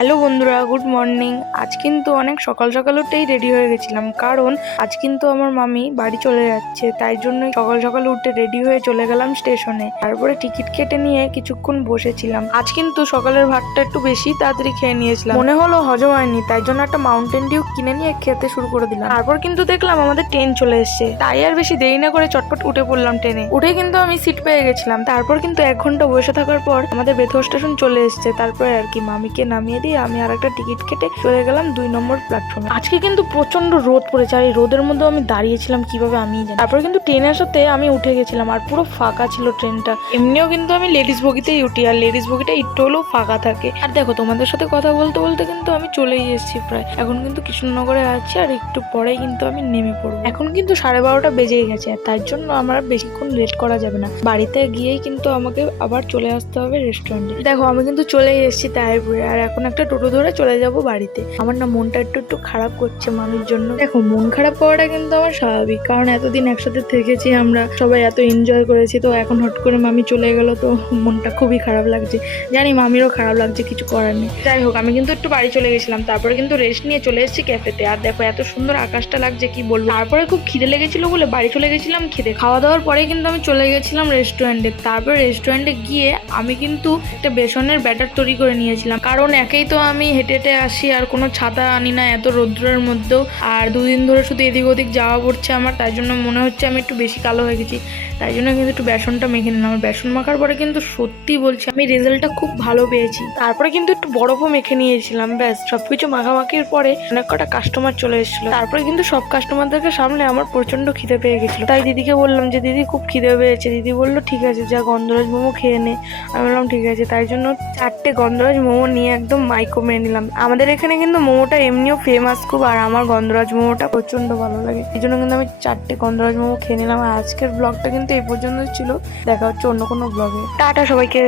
Hello বন্ধুরা, good morning. আজ কিন্তু অনেক সকাল সকাল উঠেই রেডি হয়ে গেছিলাম, কারণ আজ কিন্তু আমার মামি বাড়ি চলে যাচ্ছে। তাই জন্য সকাল সকাল উঠে রেডি হয়ে চলে গেলাম স্টেশনে। তারপরে টিকিট কেটে নিয়ে কিছুক্ষণ বসেছিলাম। আজ কিন্তু সকালের ভাতটা একটু বেশি তাড়াতাড়ি খেয়ে নিয়েছিলাম, মনে হলো হজম হয়নি, তাই জন্য একটা মাউন্টেন ডিউ কিনে নিয়ে খেতে শুরু করে দিলাম। তারপর কিন্তু দেখলাম আমাদের ট্রেন চলে এসছে, তাই আর বেশি দেরি না করে চটপট উঠে পড়লাম ট্রেনে। উঠে কিন্তু আমি সিট পেয়ে গেছিলাম। তারপর কিন্তু 1 ঘন্টা বসে থাকার পর আমাদের বেথুয়া স্টেশন চলে এসছে। তারপরে আর কি মামিকে নামিয়ে দিয়ে আমি আর একটা টিকিট কেটে চলে গেলাম 2 নম্বর প্ল্যাটফর্মে। আজকে কিন্তু প্রচন্ড রোদ পড়েছে, আর এই রোদের মধ্যে আমি দাঁড়িয়েছিলাম কিভাবে আমি জানি। তারপর কিন্তু ট্রেনের সাথে আমি উঠে গেছিলাম, আর পুরো ফাঁকা ছিল ট্রেনটা। এমনিও কিন্তু আমি লেডিস বগিতেই উঠি, আর লেডিস বগিটা একটু হলেও ফাঁকা থাকে। আর দেখো, তোমাদের সাথে কথা বলতে বলতে কিন্তু আমি চলেই এসেছি প্রায়। এখন কিন্তু কৃষ্ণনগরে আছি, আর একটু পরেই কিন্তু আমি নেমে পড়বো। এখন কিন্তু 12:30 বেজেই গেছে, আর তার জন্য আমার বেশিক্ষণ লেট করা যাবে না। বাড়িতে গিয়েই কিন্তু আমাকে আবার চলে আসতে হবে রেস্টুরেন্টে। দেখো, আমি কিন্তু চলেই এসেছি তাহিরপুরে, আর এখন একটা টোটো ধরে চলে যাব বাড়িতে। আমার না মনটা একটু একটু খারাপ করছে মামির জন্য। দেখো, মন খারাপ করাটা কিন্তু আমার স্বাভাবিক, কারণ এতদিন একসাথে থেকেছি আমরা, সবাই এত এনজয় করেছি। তো এখন হট করে মামি চলে গেল, তো মনটা খুবই খারাপ লাগছে। জানি মামিরও খারাপ লাগছে, কিছু করার নেই। যাই হোক, আমি কিন্তু একটু বাড়ি চলে গেছিলাম। তারপরে কিন্তু রেস্ট নিয়ে চলে এসেছি ক্যাফেতে। আর দেখো, এত সুন্দর আকাশটা লাগছে কি বলবো। তারপরে খুব খিদে লেগেছিল বলে বাড়ি চলে গেছিলাম খেতে। খাওয়া দাওয়ার পরে কিন্তু আমি চলে গেছিলাম রেস্টুরেন্টে। তারপরে রেস্টুরেন্টে গিয়ে আমি কিন্তু একটা বেসনের ব্যাটার তৈরি করে নিয়েছিলাম, কারণ একেই তো আমি হেঁটে হেঁটে আসি, আর কোনো ছাতা আনি না এত রৌদ্রের মধ্যেও। আর 2 দিন ধরে শুধু এদিক ওদিক যাওয়া পড়ছে আমার, তাই জন্য মনে হচ্ছে আমি একটু বেশি কালো হয়ে গেছি। তাই জন্য কিন্তু একটু বেসনটা মেখে নিলাম। আমার বেসন মাখার পরে কিন্তু সত্যি বলছি আমি রেজাল্টটা খুব ভালো পেয়েছি। তারপরে কিন্তু একটু বরফও মেখে নিয়েছিলাম। ব্যাস, সবকিছু মাখামাখির পরে অনেক কটা কাস্টমার চলে এসেছিল। তারপরে কিন্তু সব কাস্টমারদেরকে সামলে আমার প্রচন্ড খিদে পেয়ে গেছিল। তাই দিদিকে বললাম যে দিদি খুব খিদে পেয়েছে। দিদি বললো ঠিক আছে, যা গন্ধরাজ মোমো খেয়ে নে। আমি বললাম ঠিক আছে। তাই জন্য 4টে গন্ধরাজ মোমো নিয়ে একদম মাইকো মেরে নিলাম। আমাদের এখানে কিন্তু মোমোটা এমনিও ফেমাস খুব, আর আমার গন্ধরাজ মোমোটা প্রচন্ড ভালো লাগে। এই জন্য কিন্তু আমি 4টে গন্ধরাজ মোমো খেয়ে নিলাম। আর আজকের ব্লগটা কিন্তু এই পর্যন্ত ছিল। দেখা হচ্ছে অন্য কোনো ব্লগে। টাটা সবাইকে।